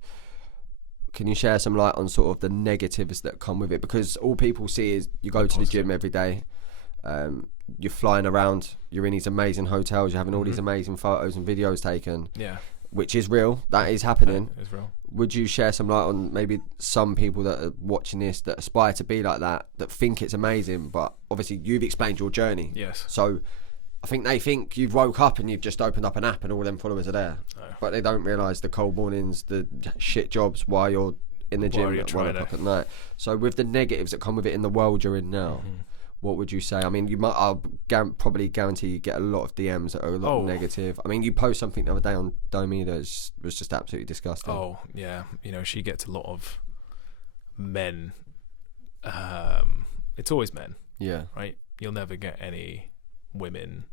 Can you share some light on sort of the negatives that come with it? Because all people see is you go to the gym every day. You're flying around, you're in these amazing hotels, you're having all these amazing photos and videos taken, which is real, that is happening. It's real. Would you share some light on maybe some people that are watching this that aspire to be like that think it's amazing, but obviously you've explained your journey, yes, so I think they think you've woke up and you've just opened up an app and all them followers are there, but they don't realise the cold mornings, the shit jobs while you're in the gym at 1 o'clock at night. So with the negatives that come with it in the world you're in now, what would you say? I mean, I'll probably guarantee you get a lot of DMs that are a lot negative. I mean, you post something the other day on Domi that was just absolutely disgusting. Oh, yeah. You know, she gets a lot of men. It's always men. Yeah. Right? You'll never get any women,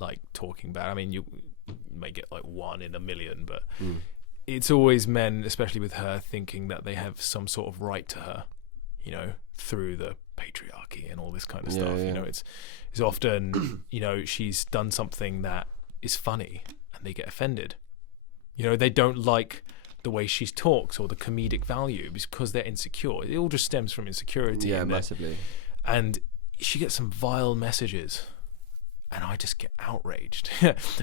like, talking bad. I mean, you may get, like, 1 in a million, but it's always men, especially with her, thinking that they have some sort of right to her, you know, through the patriarchy and all this kind of stuff. You know, it's often you know, she's done something that is funny and they get offended. You know, they don't like the way she talks or the comedic value because they're insecure. It all just stems from insecurity. Yeah, massively. And she gets some vile messages and I just get outraged.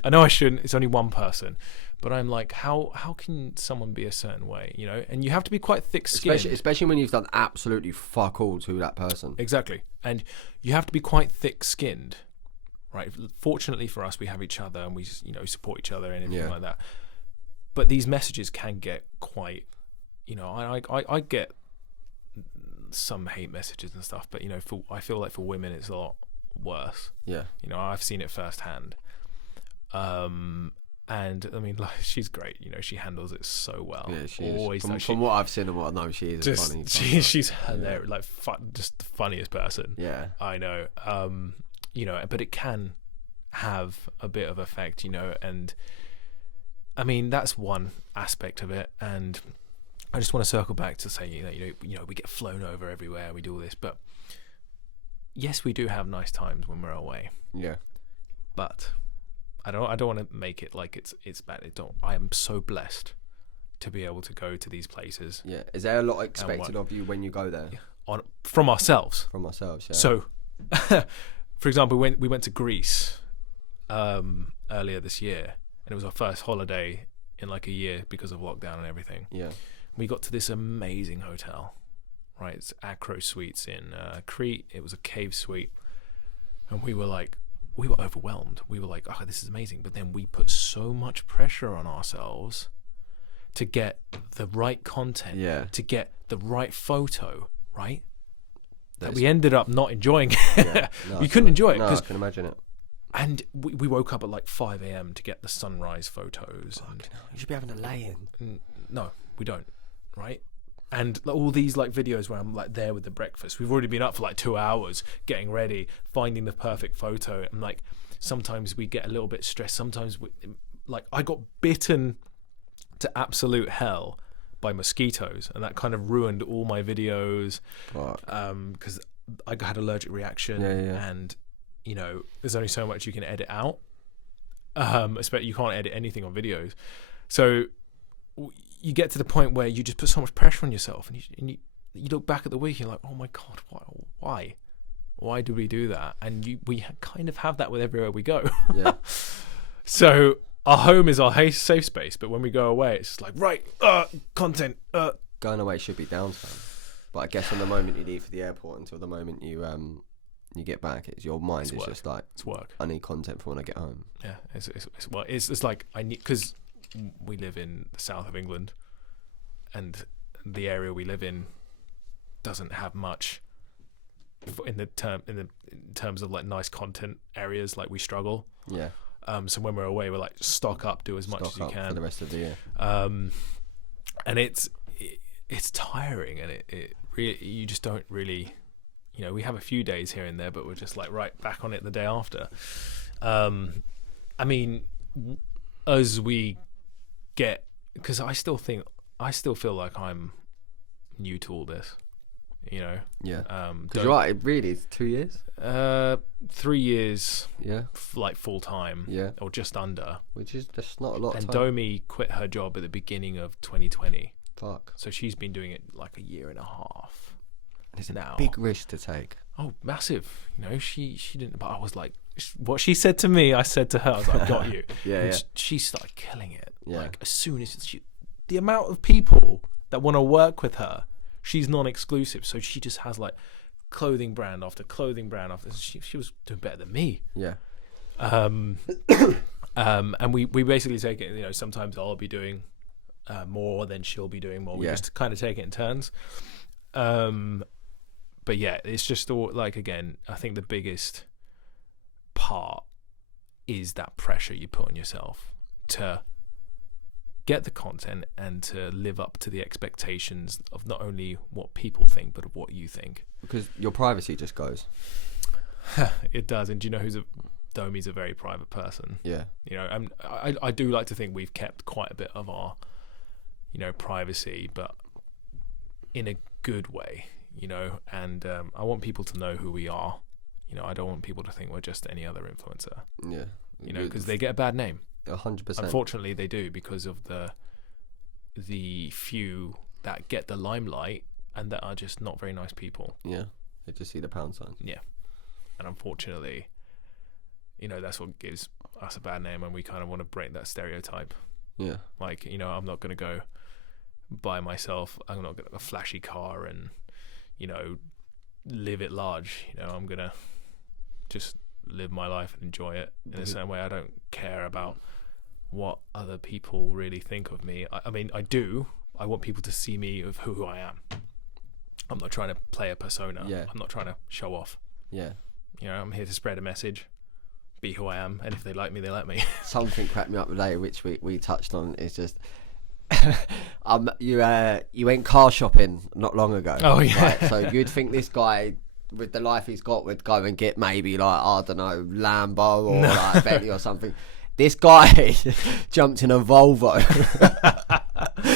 I know I shouldn't, it's only one person, but I'm like, how can someone be a certain way, you know? And you have to be quite thick-skinned. Especially when you've done absolutely fuck all to that person. Exactly. And you have to be quite thick-skinned, right? Fortunately for us, we have each other and we, you know, support each other and everything like that. But these messages can get quite, you know, I get some hate messages and stuff, but, you know, I feel like for women it's a lot worse. Yeah. You know, I've seen it firsthand. And I mean, like, she's great. You know, she handles it so well. Yeah, she always is. From what I've seen and what I know, she is just, funny. She's hilarious, like just the funniest person. Yeah, I know. You know, but it can have a bit of effect. You know, and I mean that's one aspect of it. And I just want to circle back to say, you know, we get flown over everywhere. We do all this, but yes, we do have nice times when we're away. Yeah, but I don't want to make it like it's bad. I am so blessed to be able to go to these places. Yeah. Is there a lot expected of you when you go there? From ourselves. From ourselves, yeah. So, for example, we went to Greece earlier this year, and it was our first holiday in like a year because of lockdown and everything. Yeah. We got to this amazing hotel, right? It's Acro Suites in Crete. It was a cave suite, and we were overwhelmed. We were like, oh, this is amazing. But then we put so much pressure on ourselves to get the right content, to get the right photo, right? That we ended up not enjoying it. Yeah. No, we couldn't enjoy it. No, I can imagine it. And we woke up at like 5 a.m. to get the sunrise photos. You should be having a lay-in. No, we don't, right? And all these like videos where I'm like there with the breakfast, we've already been up for like 2 hours getting ready, finding the perfect photo. And like sometimes we get a little bit stressed. Sometimes I got bitten to absolute hell by mosquitoes, and that kind of ruined all my videos because I had allergic reaction. And you know, there's only so much you can edit out. Especially you can't edit anything on videos, so you get to the point where you just put so much pressure on yourself, and you look back at the week, you're like, oh my god, why do we do that? And we kind of have that with everywhere we go. Yeah. So our home is our safe space, but when we go away, it's just like, right, content. Going away should be downtime, but I guess from the moment you leave for the airport until the moment you you get back, it's your mind is just like, it's work. I need content for when I get home. Yeah, it's like I need, because we live in the south of England, and the area we live in doesn't have much in terms of like nice content areas. Like we struggle. Yeah. So when we're away, we're like stock up, do as much as you can for the rest of the year. And it's tiring, and it really, you just don't really, we have a few days here and there, but we're just like right back on it the day after. I mean, as we get, because I still feel like I'm new to all this, Yeah. Because you're right, it really is 2 years? 3 years. Yeah. Like full time. Yeah. Or just under. Which is just not a lot of and time. Domi quit her job at the beginning of 2020. Fuck. So she's been doing it like a year and a half. It's now. a big risk to take. Oh, massive. She didn't, but I was like, what she said to me, I said to her, I was like, got you. Yeah. She started killing it. Yeah. Like as soon as the amount of people that want to work with her, she's non-exclusive, so she just has like clothing brand after clothing brand after. She was doing better than me. Yeah. And we basically take it. Sometimes I'll be doing more, then she'll be doing more. We just kind of take it in turns. But yeah, it's just all like, again, I think the biggest part is that pressure you put on yourself to get the content and to live up to the expectations of not only what people think, but of what you think. Because your privacy just goes. It does. And do you know Domi's a very private person. Yeah. I do like to think we've kept quite a bit of our, privacy, but in a good way, and I want people to know who we are. I don't want people to think we're just any other influencer. Yeah. Because they get a bad name. 100%. Unfortunately, they do, because of the few that get the limelight and that are just not very nice people. Yeah, they just see the pound sign. Yeah, and unfortunately, that's what gives us a bad name, and we kind of want to break that stereotype. Yeah, like I'm not going to go buy myself. I'm not going to a flashy car and live it large. I'm gonna just live my life and enjoy it in the same way. I don't care about what other people really think of me. I mean, I do. I want people to see me of who I am. I'm not trying to play a persona. Yeah. I'm not trying to show off. Yeah. I'm here to spread a message, be who I am, and if they like me, they like me. Something cracked me up today, which we touched on, is just you went car shopping not long ago. Oh yeah. Right? So you'd think this guy, with the life he's got, would go and get maybe like, I don't know, Lambo or like Bentley or something. This guy jumped in a Volvo,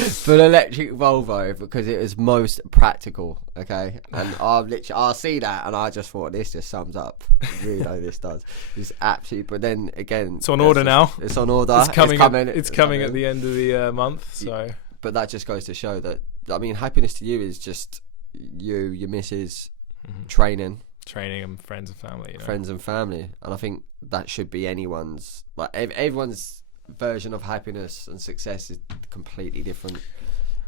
full electric Volvo, because it was most practical. Okay, and I see that and I just thought, this just sums up really this does. It's absolutely. But then again, it's on order now. It's on order. It's coming at the end of the month. So, but that just goes to show that, I mean, happiness to you is just you, your missus, training and friends and family. Friends and family, and I think that should be anyone's. Like everyone's version of happiness and success is completely different.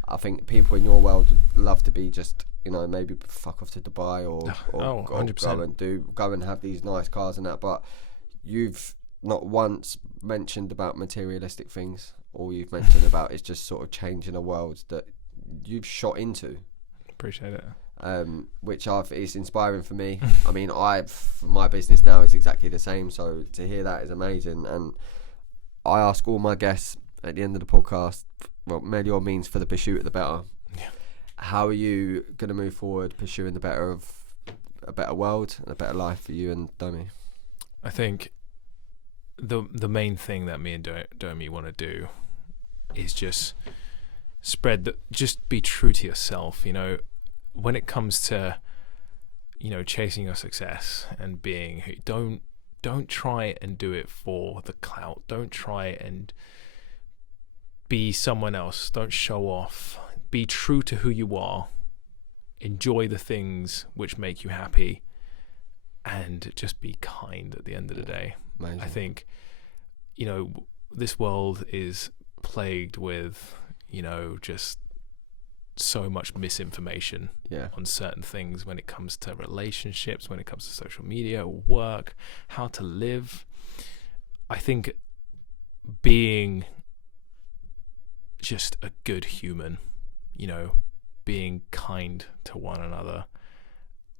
I think people in your world would love to be just, maybe fuck off to Dubai or 100%. Go and have these nice cars and that. But you've not once mentioned about materialistic things. All you've mentioned about is just sort of changing a world that you've shot into. Appreciate it. Which is inspiring for me. I mean, my business now is exactly the same, so to hear that is amazing. And I ask all my guests at the end of the podcast, well, Melior means for the pursuit of the better. Yeah. How are you going to move forward, pursuing the better of a better world and a better life for you and Domi? I think the main thing that me and Domi want to do is just just be true to yourself. When it comes to chasing your success and being who, don't try and do it for the clout. Don't try and be someone else. Don't show off. Be true to who you are. Enjoy the things which make you happy, and just be kind at the end of the day. Amazing. I think this world is plagued with just so much misinformation Yeah. on certain things when it comes to relationships, when it comes to social media, work, how to live. I think being just a good human, you know, being kind to one another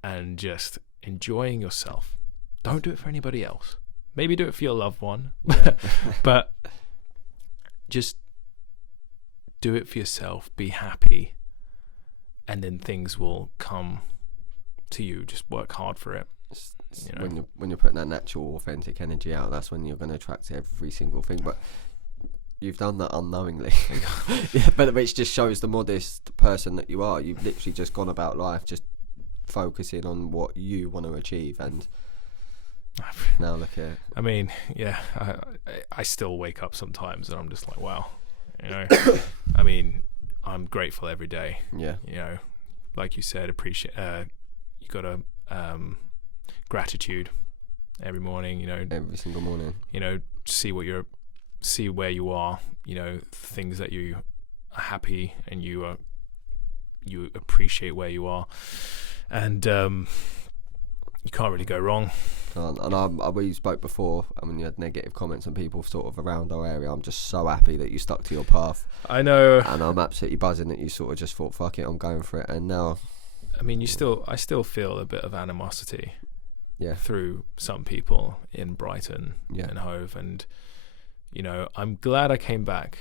and just enjoying yourself. Don't do it for anybody else. Maybe do it for your loved one, but just do it for yourself. Be happy, and then things will come to you. Just work hard for it. You know? When you're putting that natural, authentic energy out, that's when you're going to attract every single thing. But you've done that unknowingly. Yeah, but which just shows the modest person that you are. You've literally just gone about life just focusing on what you want to achieve, and now look at it. I mean, yeah, I still wake up sometimes and I'm just like, wow, you know. I mean, I'm grateful every day. Yeah, you know, like you said, appreciate. You got to gratitude every morning. You know, every single morning. You know, see where you are. You know, things that you are happy and you appreciate where you are, and you can't really go wrong. And we spoke before. I mean, you had negative comments on people sort of around our area. I'm just so happy that you stuck to your path. I know, and I'm absolutely buzzing that you sort of just thought, "Fuck it, I'm going for it." And now, I mean, I still feel a bit of animosity, yeah, through some people in Brighton, and Hove, and you know, I'm glad I came back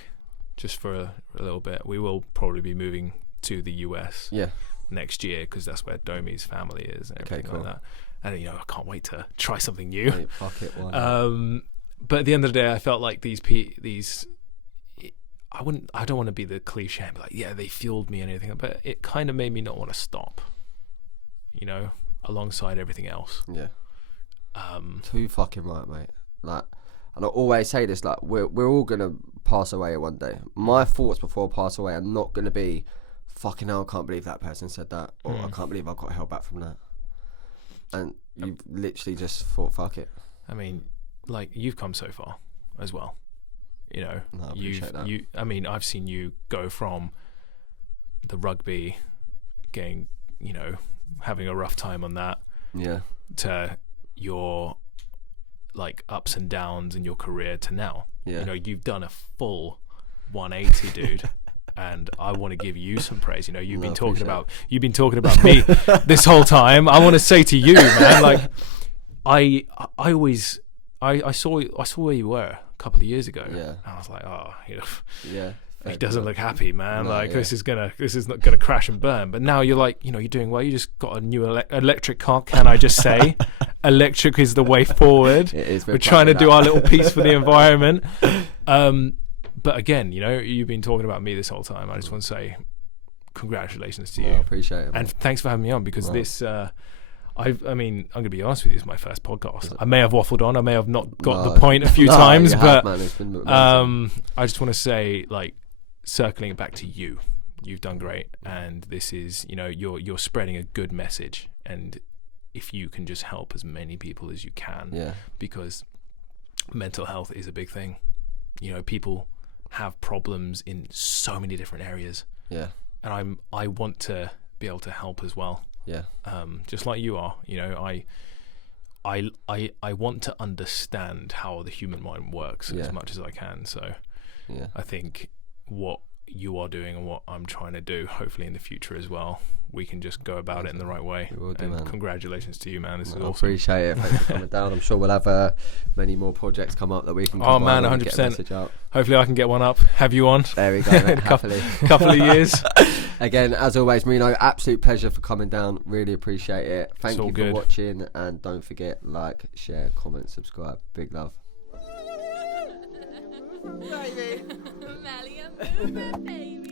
just for a little bit. We will probably be moving to the US, next year, because that's where Domi's family is and everything like that. And you know, I can't wait to try something new. Hey, fuck it, why not? But at the end of the day, I felt like these I don't want to be the cliche and be like, yeah, they fueled me and anything, but it kind of made me not want to stop, you know, alongside everything else. Yeah. Too fucking right, mate. Like, and I always say this, like, we're all gonna pass away one day. My thoughts before I pass away are not gonna be, fucking hell, I can't believe that person said that, or I can't believe I got held back from that. And you've literally just thought, fuck it. I mean, like, you've come so far as well. You know, no, I appreciate that. I mean, I've seen you go from the rugby, getting, you know, having a rough time on that, to your like ups and downs in your career to now. You know, you've done a full 180, dude. And I want to give you some praise. You know, you've been talking about me this whole time. I want to say to you, man, like, I saw where you were a couple of years ago. Yeah. And I was like, oh, you know, yeah, he doesn't look happy, man. This is not gonna crash and burn. But now you're like, you know, you're doing well. You just got a new electric car. Can I just say, electric is the way forward. It is. We're trying to do our little piece for the environment. But again, you know, you've been talking about me this whole time. I just want to say congratulations to you. I appreciate it, man. And thanks for having me on, because this, I mean, I'm going to be honest with you, it's my first podcast. I may have waffled on. I may have not got the point a few times, but it's been amazing. I just want to say, like, circling it back to you, you've done great. And this is, you know, you're spreading a good message. And if you can just help as many people as you can, because mental health is a big thing. You know, people have problems in so many different areas, and I want to be able to help as well, just like you are. You know, I want to understand how the human mind works as much as I can. So I think what you are doing and what I'm trying to do, hopefully in the future as well, we can just go about it in the right way. And congratulations to you, man. This is awesome. I appreciate it. Thanks for coming down. I'm sure we'll have many more projects come up that we can. Oh man, 100%. Hopefully I can get one up. Have you on? There we go. Mate, happily. couple of years. Again, as always, Marino, absolute pleasure for coming down. Really appreciate it. Thank you for watching, and don't forget, like, share, comment, subscribe. Big love. Baby.